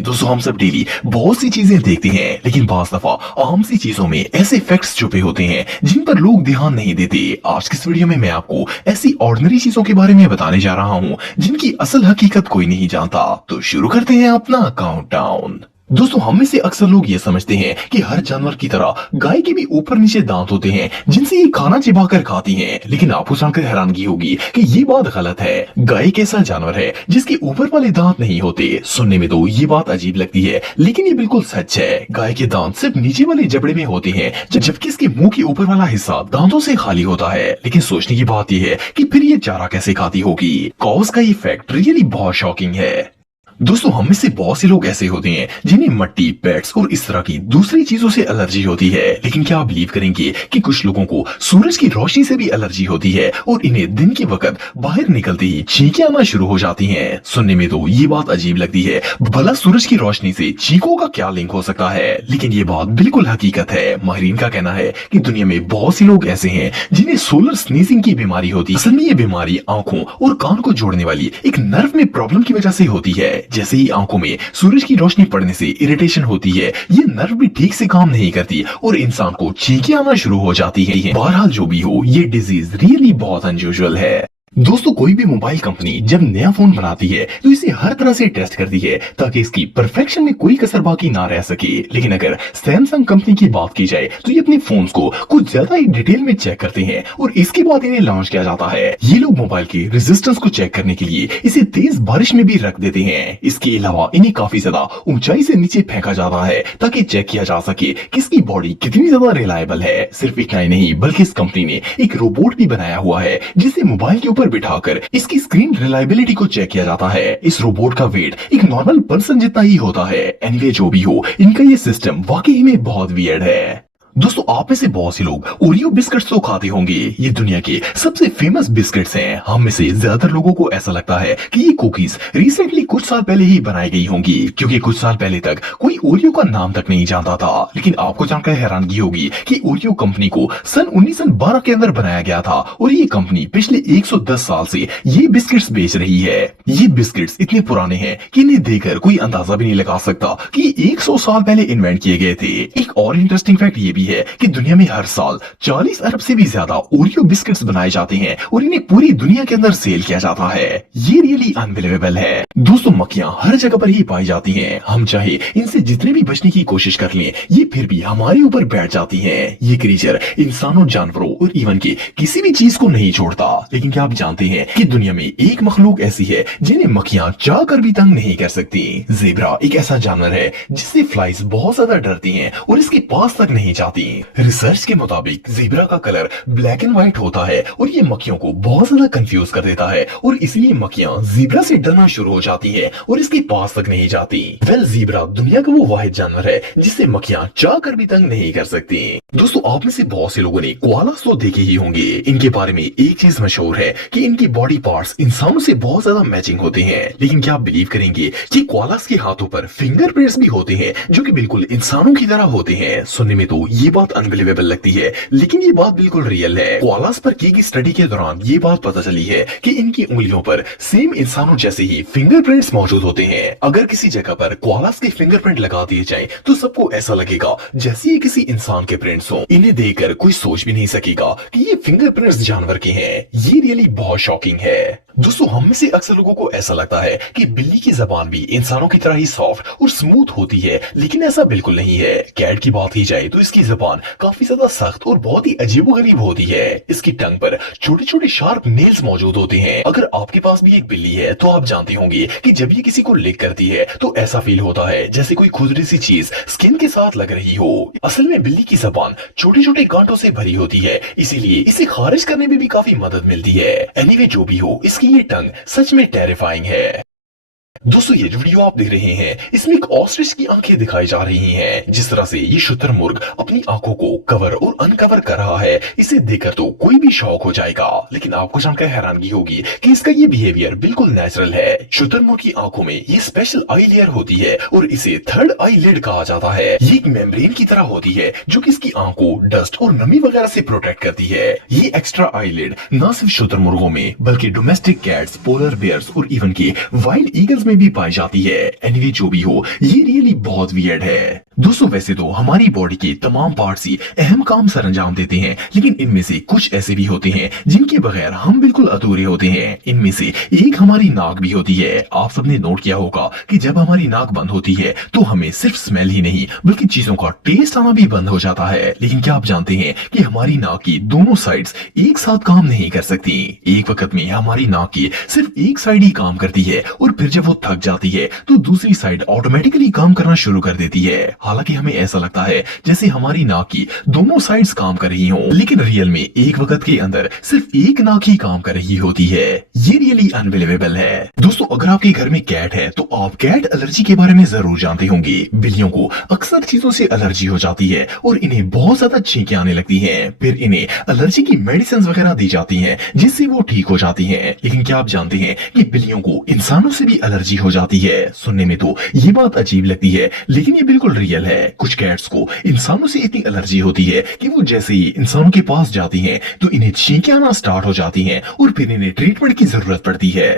दोस्तों हम सब डेली बहुत सी चीजें देखते हैं, लेकिन बाज़ दफा आम सी चीजों में ऐसे फैक्ट्स छुपे होते हैं जिन पर लोग ध्यान नहीं देते। आज की इस वीडियो में मैं आपको ऐसी ऑर्डिनरी चीजों के बारे में बताने जा रहा हूं जिनकी असल हकीकत कोई नहीं जानता। तो शुरू करते हैं अपना काउंटडाउन। दोस्तों हम में से अक्सर लोग ये समझते हैं कि हर जानवर की तरह गाय के भी ऊपर नीचे दांत होते हैं जिनसे ये खाना चिबाकर खाती हैं, लेकिन आपको जानकर हैरानगी होगी कि ये बात गलत है। गाय एक ऐसा जानवर है जिसके ऊपर वाले दांत नहीं होते। सुनने में तो ये बात अजीब लगती है, लेकिन ये बिल्कुल सच है। गाय के दांत सिर्फ नीचे वाले जबड़े में होते हैं, जबकि इसके मुंह के ऊपर वाला हिस्सा दांतों से खाली होता है। लेकिन सोचने की बात यह है कि फिर ये चारा कैसे खाती होगी। कॉज का ये फैक्ट रियली बहुत शॉकिंग है। दोस्तों हम में से बहुत से लोग ऐसे होते हैं जिन्हें मट्टी, पेट्स और इस तरह की दूसरी चीजों से एलर्जी होती है, लेकिन क्या आप बिलीव करेंगे कि कुछ लोगों को सूरज की रोशनी से भी एलर्जी होती है और इन्हें दिन के वक्त बाहर निकलते ही छींकें आना शुरू हो जाती हैं। सुनने में तो ये बात अजीब लगती है, भला सूरज की रोशनी से छींकों का क्या लिंक हो सकता है, लेकिन ये बात बिल्कुल हकीकत है। माहिरीन का कहना है कि दुनिया में बहुत से लोग ऐसे हैं जिन्हें सोलर स्नीजिंग की बीमारी होती है। असल में ये बीमारी आंखों और कान को जोड़ने वाली एक नर्व में प्रॉब्लम की वजह से होती है। जैसे ही आंखों में सूरज की रोशनी पड़ने से इरिटेशन होती है, ये नर्व भी ठीक से काम नहीं करती और इंसान को छींकें आना शुरू हो जाती है। बहरहाल जो भी हो, ये डिजीज रियली बहुत अनयूजुअल है। दोस्तों कोई भी मोबाइल कंपनी जब नया फोन बनाती है तो इसे हर तरह से टेस्ट करती है ताकि इसकी परफेक्शन में कोई कसर बाकी ना रह सके। लेकिन अगर सैमसंग कंपनी की बात की जाए तो ये अपने फोन्स को कुछ ज्यादा ही डिटेल में चेक करते हैं और इसके बाद इन्हें लॉन्च किया जाता है। ये लोग मोबाइल की रेजिस्टेंस को चेक करने के लिए इसे तेज बारिश में भी रख देते हैं। इसके अलावा इन्हें काफी ज्यादा ऊंचाई से नीचे फेंका जाता है ताकि चेक किया जा सके कि इसकी बॉडी कितनी ज्यादा रिलायबल है। सिर्फ इतना ही नहीं, बल्कि इस कंपनी ने एक रोबोट भी बनाया हुआ है जिसे मोबाइल के ऊपर बिठाकर इसकी स्क्रीन रिलायबिलिटी को चेक किया जाता है। इस रोबोट का वेट एक नॉर्मल पर्सन जितना ही होता है। एनीवे जो भी हो, इनका ये सिस्टम वाकई में बहुत वियर्ड है। दोस्तों आप में से बहुत से लोग ओरियो बिस्किट्स तो खाते होंगे। ये दुनिया के सबसे फेमस बिस्किट्स हैं। हम में से ज्यादातर लोगों को ऐसा लगता है कि ये कुकीज रिसेंटली कुछ साल पहले ही बनाई गई होंगी, क्योंकि कुछ साल पहले तक कोई ओरियो का नाम तक नहीं जानता था। लेकिन आपको जानकर हैरानगी होगी कि ओरियो कंपनी को सन 1912 के अंदर बनाया गया था और ये कंपनी पिछले 110 साल से ये बिस्किट्स बेच रही है। ये बिस्किट्स इतने पुराने हैं कि इन्हें देखकर कोई अंदाजा भी नहीं लगा सकता कि 100 साल पहले इन्वेंट किए गए थे। एक और इंटरेस्टिंग फैक्ट ये भी है कि दुनिया में हर साल 40 अरब से भी ज्यादा ओरियो बिस्किट्स बनाए जाते हैं और इन्हें पूरी दुनिया के अंदर सेल किया जाता है। ये रियली अनबिलीवेबल है। दोस्तों मक्खियां हर जगह पर ही पाई जाती हैं। हम चाहे इनसे जितने भी बचने की कोशिश कर लें, ये फिर भी हमारे ऊपर बैठ जाती हैं। ये क्रीचर इंसानों, जानवरों और इवन की किसी भी चीज को नहीं छोड़ता। लेकिन क्या आप जानते हैं कि दुनिया में एक मखलूक ऐसी है जिन्हें मक्खियां चाह कर भी तंग नहीं कर सकती। ज़ेब्रा एक ऐसा जानवर है जिससे फ्लाइज बहुत ज्यादा डरती हैं और इसके पास तक नहीं जाती। रिसर्च के मुताबिक ज़ेब्रा का कलर ब्लैक एंड व्हाइट होता है और ये मक्खियों को बहुत ज्यादा कंफ्यूज कर देता है और इसलिए मक्खियां ज़ेब्रा से डरना शुरू हो जाती हैं और इसके पास तक नहीं जाती। ज़ेब्रा दुनिया का वो वाहिद जानवर है जिससे मक्खियां चाह कर भी तंग नहीं कर सकती। दोस्तों आप में से बहुत से लोगों ने कोआलास तो देखे ही होंगे। इनके बारे में एक चीज मशहूर है कि इनकी बॉडी पार्ट्स इंसानों से बहुत ज्यादा मैचिंग होते हैं। लेकिन क्या आप बिलीव करेंगे कि कोआलास के हाथों पर फिंगरप्रिंट्स भी होते हैं जो कि बिल्कुल इंसानों की तरह होते हैं। सुनने में तो ये बात अनबिलीवेबल लगती है, लेकिन ये बात बिल्कुल रियल है। कोआलास पर की गई स्टडी के दौरान ये बात पता चली है कि इनकी उंगलियों पर सेम इंसानों जैसे ही फिंगरप्रिंट्स मौजूद होते हैं। अगर किसी जगह पर कोआलास के फिंगरप्रिंट लगा दिए जाएं, तो सबको ऐसा लगेगा जैसे ये किसी इंसान के प्रिंट्स हों। इन्हें देखकर कोई सोच भी नहीं सकेगा कि ये फिंगरप्रिंट्स जानवर के हैं। ये रियली बहुत शॉकिंग है। दोस्तों हम में से अक्सर लोगों को ऐसा लगता है कि बिल्ली की जबान भी इंसानों की तरह ही सॉफ्ट और स्मूथ होती है, लेकिन ऐसा बिल्कुल नहीं है। कैट की बात की जाए तो इसकी जबान काफी ज्यादा सख्त और बहुत ही अजीबोगरीब होती है। इसकी टंग पर छोटे छोटे शार्प नेल्स मौजूद होते हैं। अगर आपके पास भी एक बिल्ली है तो आप जानते होंगे कि जब ये किसी को लिक करती है तो ऐसा फील होता है जैसे कोई खुरदरी सी चीज स्किन के साथ लग रही हो। असल में बिल्ली की जबान छोटे छोटे गांठों से भरी होती है, इसीलिए इसे खारिज करने में भी काफी मदद मिलती है। एनीवे जो भी हो, इसकी ये टंग सच में टेरिफाइंग है। दोस्तों ये जो वीडियो आप देख रहे हैं इसमें एक ऑस्ट्रिच की आंखें दिखाई जा रही हैं। जिस तरह से ये शुतुरमुर्ग अपनी आंखों को कवर और अनकवर कर रहा है, इसे देखकर तो कोई भी शॉक हो जाएगा। लेकिन आपको जानकर हैरानगी होगी कि इसका ये बिहेवियर बिल्कुल नेचुरल है। शुतुरमुर्ग की आंखों में ये स्पेशल आई लेयर होती है और इसे थर्ड आई लिड कहा जाता है। ये एक मेम्ब्रेन की तरह होती है जो कि इसकी आंखों, डस्ट और नमी वगैरह से प्रोटेक्ट करती है। ये एक्स्ट्रा आई लिड न सिर्फ शुतुरमुर्गों में बल्कि डोमेस्टिक कैट्स, पोलर बेयर्स और इवन की वाइल्ड ईगल एनिमल्स में भी पाई जाती है। एनीवे जो भी हो, ये रियली बहुत वियर्ड है। दोस्तों वैसे तो हमारी बॉडी के तमाम पार्ट्स ही अहम काम सर अंजाम देते हैं, लेकिन इनमें से कुछ ऐसे भी होते हैं जिनके बगैर हम बिल्कुल अधूरे होते हैं। इनमें से एक हमारी नाक भी होती है। आप सबने नोट किया होगा कि जब हमारी नाक बंद होती है तो हमें सिर्फ स्मेल ही नहीं बल्कि चीजों का टेस्ट आना भी बंद हो जाता है। लेकिन क्या आप जानते हैं कि हमारी नाक की दोनों साइड्स एक साथ काम नहीं कर सकती। एक वक्त में हमारी नाक की सिर्फ एक साइड ही काम करती है और फिर जब वो थक जाती है तो दूसरी साइड ऑटोमेटिकली काम करना शुरू कर देती है। हालांकि हमें ऐसा लगता है जैसे हमारी नाक की दोनों साइड्स काम कर रही हों, लेकिन रियल में एक वक्त के अंदर सिर्फ एक नाक ही काम कर रही होती है। ये रियली अनबिलीवेबल है। दोस्तों अगर आपके घर में कैट है तो आप कैट एलर्जी के बारे में जरूर जानते होंगे। बिल्लियों को अक्सर चीजों से एलर्जी हो जाती है और इन्हें बहुत ज्यादा छींकें आने लगती हैं। फिर इन्हें एलर्जी की मेडिसिन वगैरह दी जाती हैं जिससे वो ठीक हो जाती हैं। लेकिन क्या आप जानते हैं कि बिल्लियों को इंसानों से भी एलर्जी हो जाती है। सुनने में तो ये बात अजीब लगती है लेकिन ये बिल्कुल रियल है। कुछ कैट्स को इंसानों से इतनी एलर्जी होती है कि वो जैसे ही इंसानों के पास जाती हैं तो इन्हें छींकें आना स्टार्ट हो जाती हैं और फिर इन्हें ट्रीटमेंट की जरूरत पड़ती है।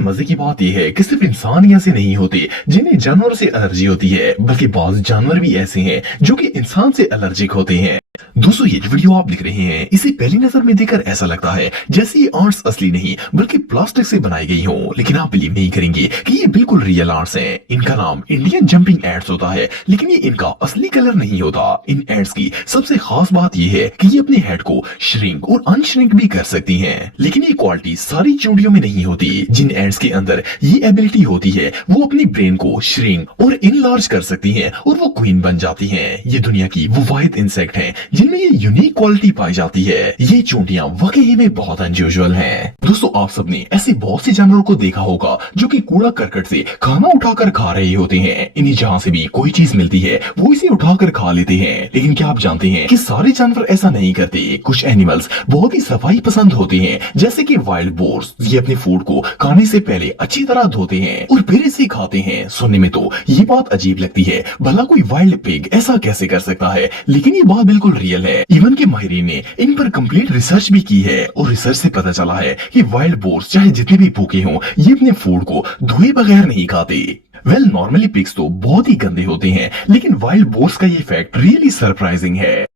मजे की बात यह है कि सिर्फ इंसान ही ऐसे नहीं होते जिन्हें जानवर से एलर्जी होती है, बल्कि बाज जानवर भी ऐसे हैं जो कि इंसान से एलर्जिक होते हैं। दोस्तों ये जो वीडियो आप देख रहे हैं इसे पहली नजर में देखकर ऐसा लगता है जैसे ये आर्ट्स असली नहीं बल्कि प्लास्टिक से बनाई गई हो, लेकिन आप बिलीव नहीं करेंगे कि ये बिल्कुल रियल आर्ट्स हैं। इनका नाम इंडियन जंपिंग एड्स होता है, लेकिन ये इनका असली कलर नहीं होता। इन एड्स की सबसे खास बात ये है कि ये अपने हेड को श्रिंक और अनश्रिंक भी कर सकती हैं, लेकिन ये क्वालिटी सारी चूंटियों में नहीं होती। जिन एड्स के अंदर ये एबिलिटी होती है वो अपनी ब्रेन को श्रिंक और इनलार्ज कर सकती हैं और वो क्वीन बन जाती हैं। ये दुनिया की वो वाहिद इंसेक्ट हैं जिनमें ये यूनिक क्वालिटी पाई जाती है। ये चूंटियां वाकई में बहुत अनयूजुअल हैं। दोस्तों आप सबने ऐसे बहुत से जानवरों को देखा होगा जो कि कूड़ा करकट से खाना उठाकर खा रहे होते हैं। इन्हें जहाँ से भी कोई चीज मिलती है वो इसे उठाकर खा लेते हैं। लेकिन क्या आप जानते हैं कि सारे जानवर ऐसा नहीं करते। कुछ एनिमल्स बहुत ही सफाई पसंद होते हैं, जैसे कि वाइल्ड बोर्स। ये अपने फूड को खाने से पहले अच्छी तरह धोते हैं और फिर इसे खाते हैं। सुनने में तो ये बात अजीब लगती है, भला कोई वाइल्ड पिग ऐसा कैसे कर सकता है, लेकिन ये बात बिल्कुल रियल है। इवन के माहिरीन ने इन पर कंप्लीट रिसर्च भी की है और रिसर्च से पता चला है कि वाइल्ड बोर्स चाहे जितने भी भूखे हों ये अपने फूड को धोए बगैर नहीं खाते। नॉर्मली पिग्स तो बहुत ही गंदे होते हैं, लेकिन वाइल्ड बोर्स का ये फैक्ट रियली सरप्राइजिंग है।